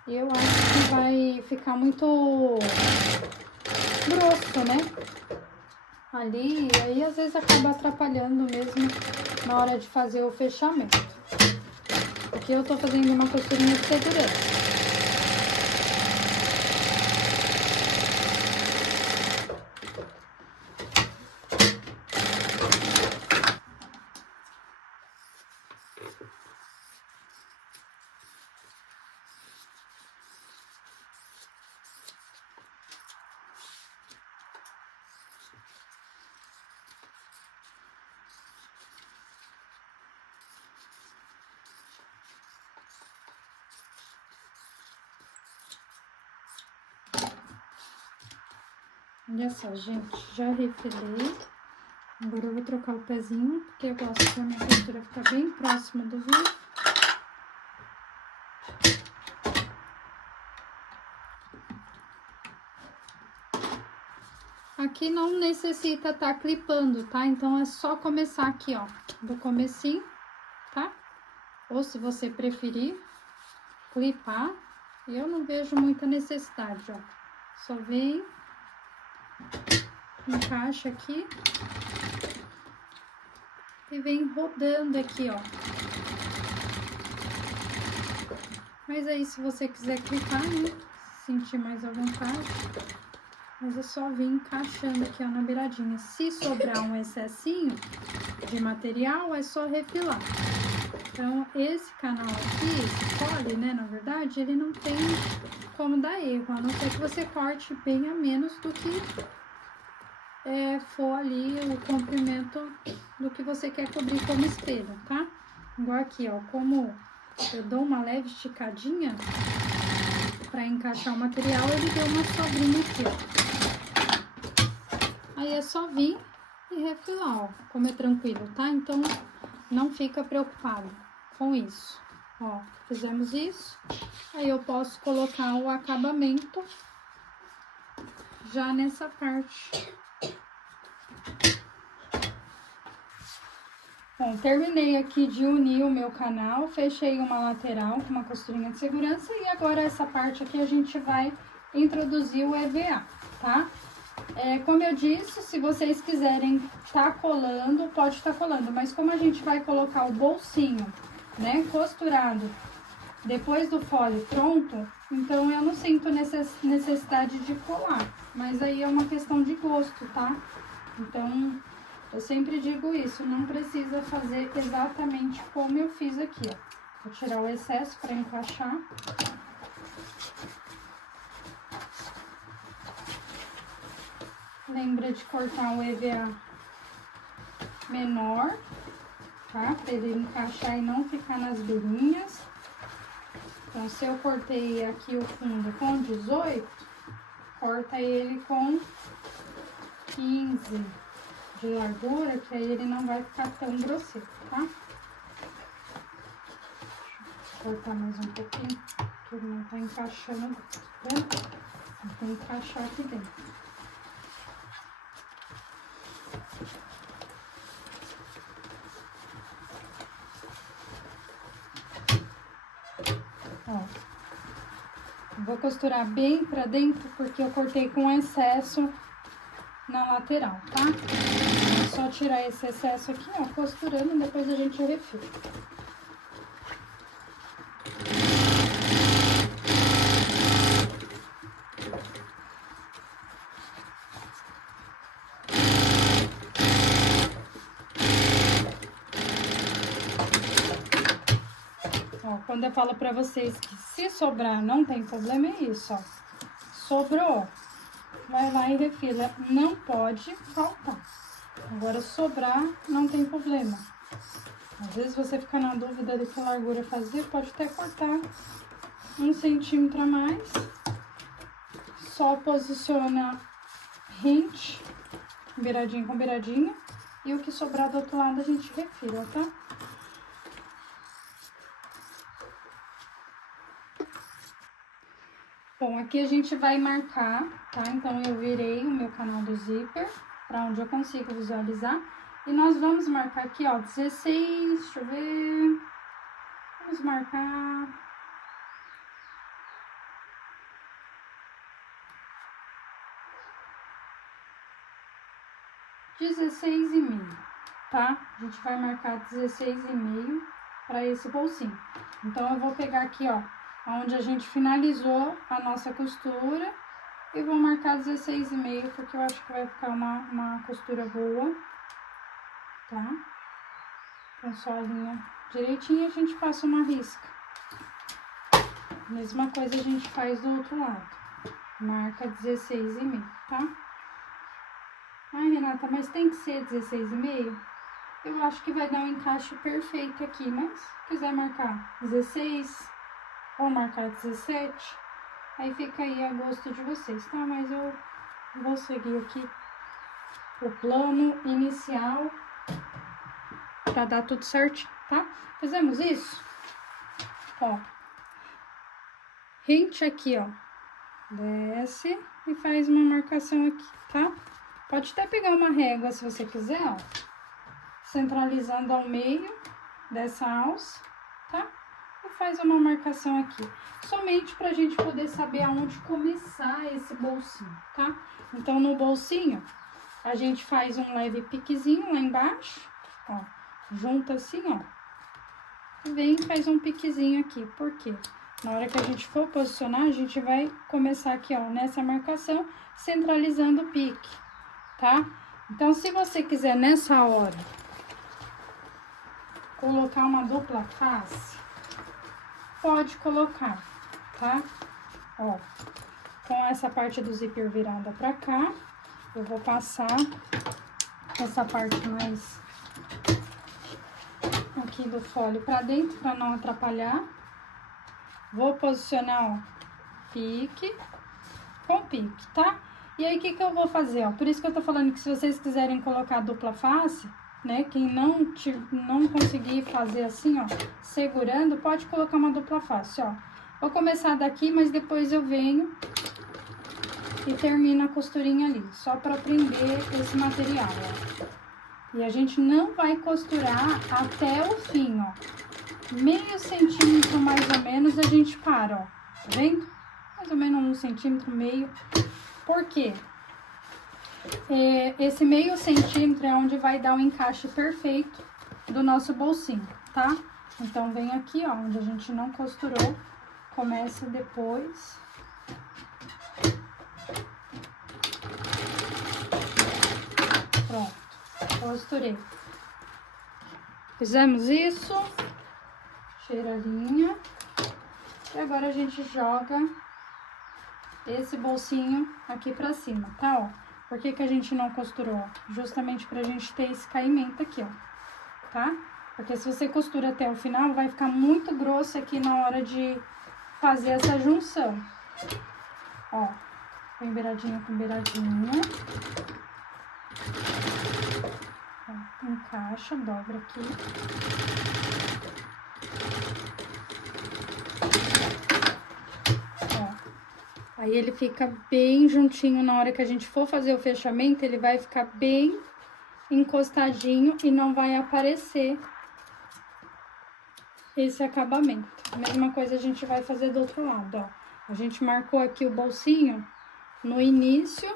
eu acho que vai ficar muito grosso, né? Ali, e aí às vezes acaba atrapalhando mesmo na hora de fazer o fechamento. Aqui eu tô fazendo uma costurinha de segurança. Olha só, gente, já refilei. Agora eu vou trocar o pezinho, porque eu gosto da minha costura ficar bem próxima do vivo. Aqui não necessita tá clipando, tá? Então, é só começar aqui, ó, do comecinho, tá? Ou se você preferir clipar, eu não vejo muita necessidade, ó. Só vem, encaixa aqui e vem rodando aqui, ó. Mas aí, se você quiser clipar, né, sentir mais à vontade, mas é só vir encaixando aqui, ó, na beiradinha. Se sobrar um excessinho de material, é só refilar. Então, esse canal aqui, esse fole, né, na verdade, ele não tem como dar erro, a não ser que você corte bem a menos do que for ali o comprimento do que você quer cobrir como espelho, tá? Igual aqui, ó, como eu dou uma leve esticadinha pra encaixar o material, ele deu uma sobrinha aqui, ó. Aí é só vir e refilar, ó, como é tranquilo, tá? Então, não fica preocupado com isso. Ó, fizemos isso, aí eu posso colocar o acabamento já nessa parte. Bom, terminei aqui de unir o meu canal, fechei uma lateral com uma costurinha de segurança e agora essa parte aqui a gente vai introduzir o EVA, tá? Como eu disse, se vocês quiserem tá colando, pode estar colando, mas como a gente vai colocar o bolsinho, né, costurado depois do fole pronto, então eu não sinto necessidade de colar. Mas aí é uma questão de gosto, tá? Então, eu sempre digo isso, não precisa fazer exatamente como eu fiz aqui, ó. Vou tirar o excesso para encaixar. Lembra de cortar o EVA menor, tá? Para ele encaixar e não ficar nas beirinhas. Então, se eu cortei aqui o fundo com 18, corta ele com 15 de largura, que aí ele não vai ficar tão grosseiro, tá? Vou cortar mais um pouquinho, que ele não tá encaixando, tá vendo? Tem que encaixar aqui dentro. Ó, vou costurar bem pra dentro, porque eu cortei com excesso na lateral, tá? É só tirar esse excesso aqui, ó, costurando, depois a gente refila. Quando eu falo pra vocês que se sobrar não tem problema, é isso, ó. Sobrou, vai lá e refila. Não pode faltar. Agora, sobrar não tem problema. Às vezes você fica na dúvida de que largura fazer, pode até cortar 1 centímetro a mais. Só posiciona rente, beiradinha com beiradinha. E o que sobrar do outro lado a gente refila, tá? Bom, aqui a gente vai marcar, tá? Então, eu virei o meu canal do zíper pra onde eu consigo visualizar. E nós vamos marcar aqui, ó, 16, deixa eu ver... Vamos marcar... 16,5, tá? A gente vai marcar 16,5 para esse bolsinho. Então, eu vou pegar aqui, ó, onde a gente finalizou a nossa costura e vou marcar 16,5, porque eu acho que vai ficar uma costura boa, tá? Então, só a linha direitinho, a gente passa uma risca. Mesma coisa a gente faz do outro lado. Marca 16,5, tá? Ai, Renata, mas tem que ser 16,5? Eu acho que vai dar um encaixe perfeito aqui, mas se quiser marcar 16 ou marcar 17, aí fica aí a gosto de vocês, tá? Mas eu vou seguir aqui o plano inicial pra dar tudo certinho, tá? Fizemos isso? Ó, rente aqui, ó, desce e faz uma marcação aqui, tá? Pode até pegar uma régua se você quiser, ó, centralizando ao meio dessa alça, tá? E faz uma marcação aqui, somente pra gente poder saber aonde começar esse bolsinho, tá? Então, no bolsinho, a gente faz um leve piquezinho lá embaixo, ó, junta assim, ó, e vem e faz um piquezinho aqui, por quê? Na hora que a gente for posicionar, a gente vai começar aqui, ó, nessa marcação, centralizando o pique, tá? Então, se você quiser, nessa hora, colocar uma dupla face, pode colocar, tá? Ó, com essa parte do zíper virada pra cá, eu vou passar essa parte mais aqui do fole pra dentro, pra não atrapalhar. Vou posicionar, ó, pique com pique, tá? E aí, o que que eu vou fazer, ó? Por isso que eu tô falando que se vocês quiserem colocar dupla face, né? Quem não conseguir fazer assim, ó, segurando, pode colocar uma dupla face, ó. Vou começar daqui, mas depois eu venho e termino a costurinha ali, só pra prender esse material, ó. E a gente não vai costurar até o fim, ó. Meio centímetro mais ou menos a gente para, ó. Tá vendo? Mais ou menos 1 centímetro, meio. Por quê? Esse meio centímetro é onde vai dar o encaixe perfeito do nosso bolsinho, tá? Então, vem aqui, ó, onde a gente não costurou, começa depois. Pronto, costurei. Fizemos isso, cheira a linha. E agora a gente joga esse bolsinho aqui pra cima, tá, ó? Por que que a gente não costurou? Justamente pra gente ter esse caimento aqui, ó, tá? Porque se você costura até o final, vai ficar muito grosso aqui na hora de fazer essa junção. Ó, vem beiradinha com beiradinha. Ó, encaixa, dobra aqui. Ó, aí ele fica bem juntinho na hora que a gente for fazer o fechamento, ele vai ficar bem encostadinho e não vai aparecer esse acabamento. A mesma coisa a gente vai fazer do outro lado, ó. A gente marcou aqui o bolsinho no início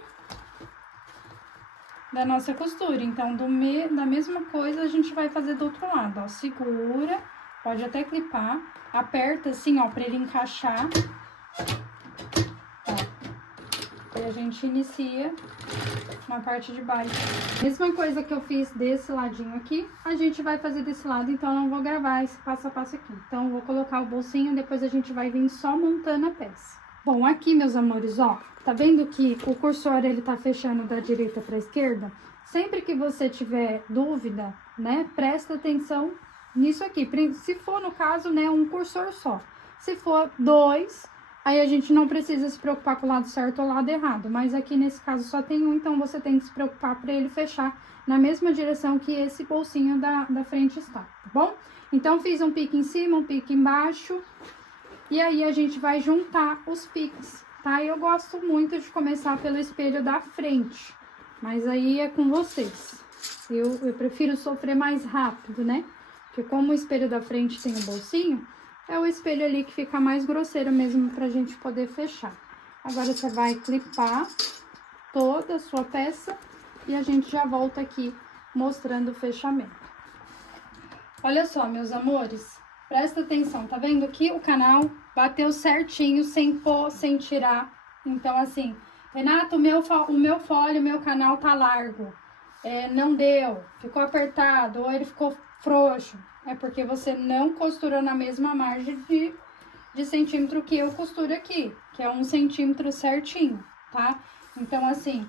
da nossa costura. Então, da mesma coisa a gente vai fazer do outro lado, ó. Segura, pode até clipar, aperta assim, ó, pra ele encaixar. Ó. E a gente inicia na parte de baixo. Mesma coisa que eu fiz desse ladinho aqui, a gente vai fazer desse lado, então eu não vou gravar esse passo a passo aqui. Então, eu vou colocar o bolsinho, depois a gente vai vir só montando a peça. Bom, aqui, meus amores, ó, tá vendo que o cursor, ele tá fechando da direita pra esquerda? Sempre que você tiver dúvida, né, presta atenção nisso aqui. Se for, no caso, né, um cursor só. Se for dois, aí a gente não precisa se preocupar com o lado certo ou o lado errado. Mas aqui, nesse caso, só tem um, então você tem que se preocupar pra ele fechar na mesma direção que esse bolsinho da frente está, tá bom? Então, fiz um pique em cima, um pique embaixo. E aí, a gente vai juntar os piques, tá? Eu gosto muito de começar pelo espelho da frente, mas aí é com vocês. Eu prefiro sofrer mais rápido, né? Porque como o espelho da frente tem o bolsinho, é o espelho ali que fica mais grosseiro mesmo pra gente poder fechar. Agora, você vai clipar toda a sua peça e a gente já volta aqui mostrando o fechamento. Olha só, meus amores, presta atenção, tá vendo que o canal bateu certinho, sem pôr, sem tirar. Então, assim, Renato, o meu fole, o meu canal tá largo. Não deu, ficou apertado, ou ele ficou frouxo. É porque você não costurou na mesma margem de centímetro que eu costuro aqui, que é 1 centímetro certinho, tá? Então, assim,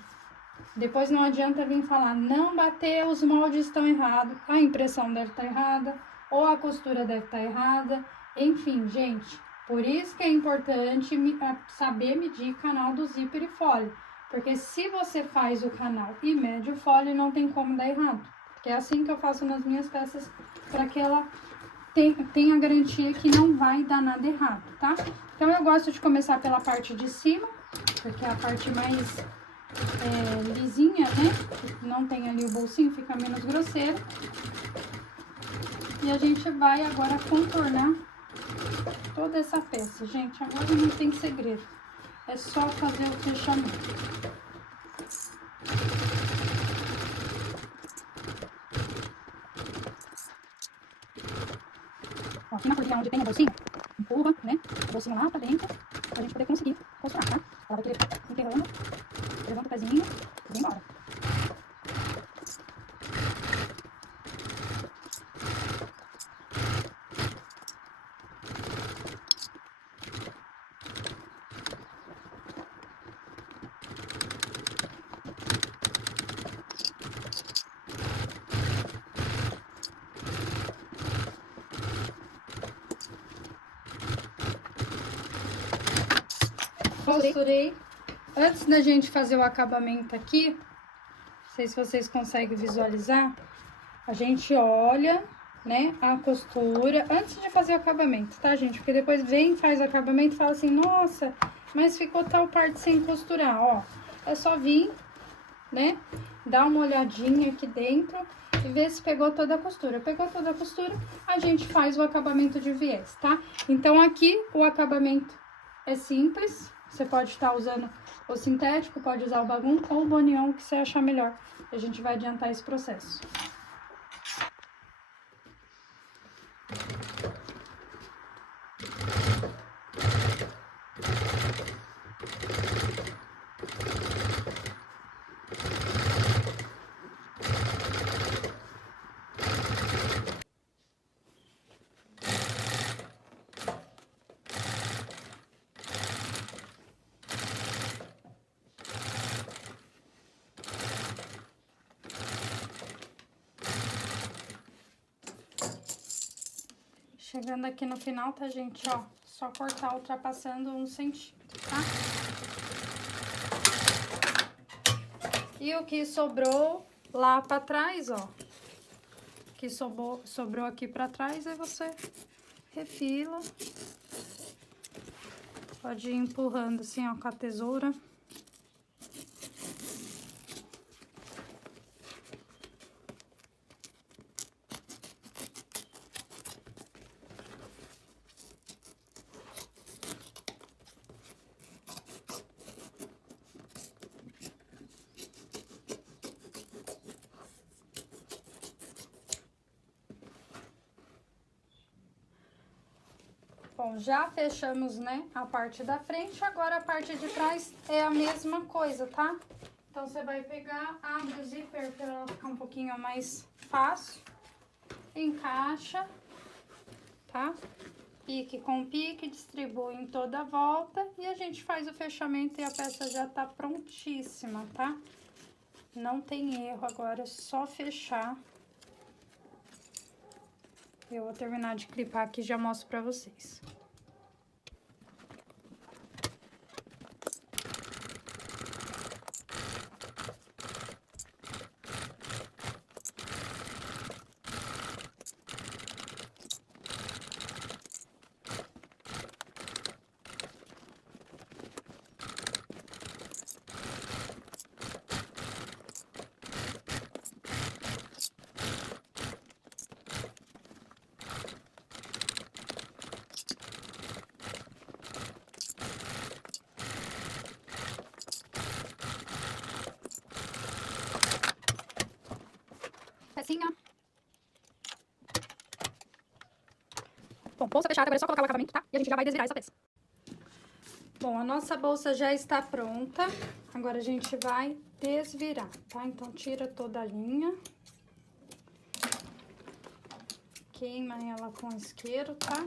depois não adianta vir falar, não bateu, os moldes estão errados, a impressão deve estar errada, ou a costura deve estar errada. Enfim, gente, por isso que é importante saber medir canal do zíper e fole. Porque se você faz o canal e mede o fole, não tem como dar errado. Porque é assim que eu faço nas minhas peças, para que ela tenha garantia que não vai dar nada errado, tá? Então, eu gosto de começar pela parte de cima, porque é a parte mais lisinha, né? Não tem ali o bolsinho, fica menos grosseiro. E a gente vai agora contornar toda essa peça. Gente, agora não tem segredo. É só fazer o fechamento. Ó, aqui na porta onde tem a bolsinha, empurra, né? A bolsinha lá pra dentro, pra gente poder conseguir costurar, tá? Ela vai querer ficar enterrando, levanta o pezinho e vem embora. Costurei. Antes da gente fazer o acabamento aqui, não sei se vocês conseguem visualizar, a gente olha, né, a costura antes de fazer o acabamento, tá, gente? Porque depois vem, faz o acabamento e fala assim, nossa, mas ficou tal parte sem costurar, ó. É só vir, né, dar uma olhadinha aqui dentro e ver se pegou toda a costura. Pegou toda a costura, a gente faz o acabamento de viés, tá? Então, aqui o acabamento é simples. Você pode estar usando o sintético, pode usar o bagum ou o bonion, que você achar melhor. A gente vai adiantar esse processo. Chegando aqui no final, tá, gente, ó, só cortar ultrapassando 1 centímetro, tá? E o que sobrou lá pra trás, ó, que sobrou aqui pra trás, aí você refila. Pode ir empurrando assim, ó, com a tesoura. Bom, já fechamos, né, a parte da frente, agora a parte de trás é a mesma coisa, tá? Então, você vai pegar, abre o zíper para ela ficar um pouquinho mais fácil, encaixa, tá? Pique com pique, distribui em toda a volta e a gente faz o fechamento e a peça já tá prontíssima, tá? Não tem erro, agora é só fechar. Eu vou terminar de clipar aqui e já mostro pra vocês. Pecinha. Bom, bolsa fechada, agora é só colocar o acabamento, tá? E a gente já vai desvirar essa peça. Bom, a nossa bolsa já está pronta. Agora a gente vai desvirar, tá? Então, tira toda a linha. Queima ela com isqueiro, tá?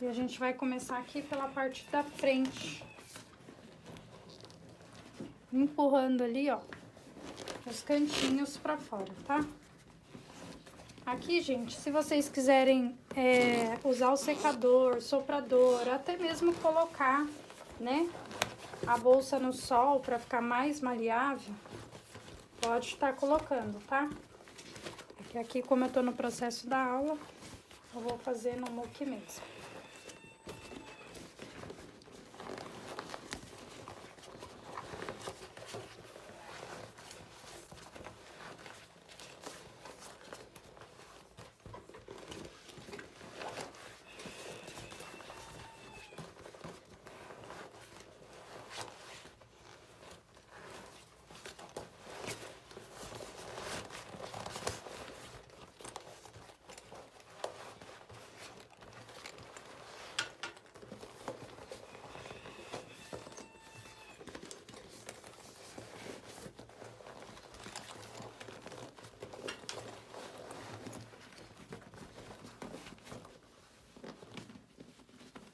E a gente vai começar aqui pela parte da frente. Empurrando ali, ó, os cantinhos pra fora, tá? Aqui, gente, se vocês quiserem usar o secador, soprador, até mesmo colocar, né, a bolsa no sol pra ficar mais maleável, pode estar colocando, tá? Aqui, como eu tô no processo da aula, eu vou fazer no muque mesmo.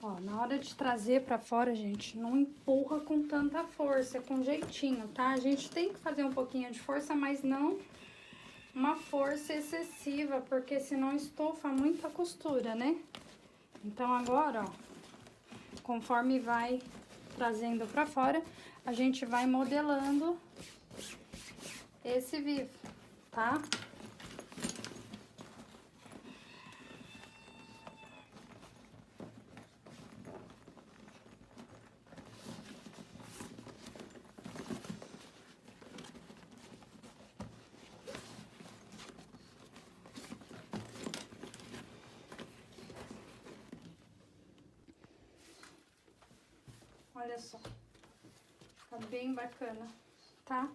Ó, na hora de trazer pra fora, gente, não empurra com tanta força, é com jeitinho, tá? A gente tem que fazer um pouquinho de força, mas não uma força excessiva, porque senão estofa muito a costura, né? Então, agora, ó, conforme vai trazendo pra fora, a gente vai modelando esse vivo, tá? Olha só, tá bem bacana, tá?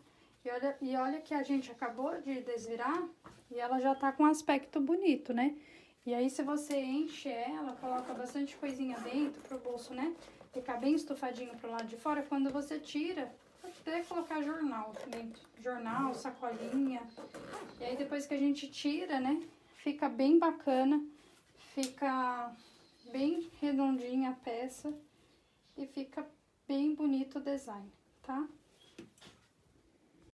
E olha que a gente acabou de desvirar e ela já tá com um aspecto bonito, né? E aí, se você enche ela, coloca bastante coisinha dentro pro bolso, né? Ficar bem estufadinho pro lado de fora, quando você tira, pode até colocar jornal dentro. Jornal, sacolinha. E aí, depois que a gente tira, né? Fica bem bacana, fica bem redondinha a peça. E fica bem bonito o design, tá?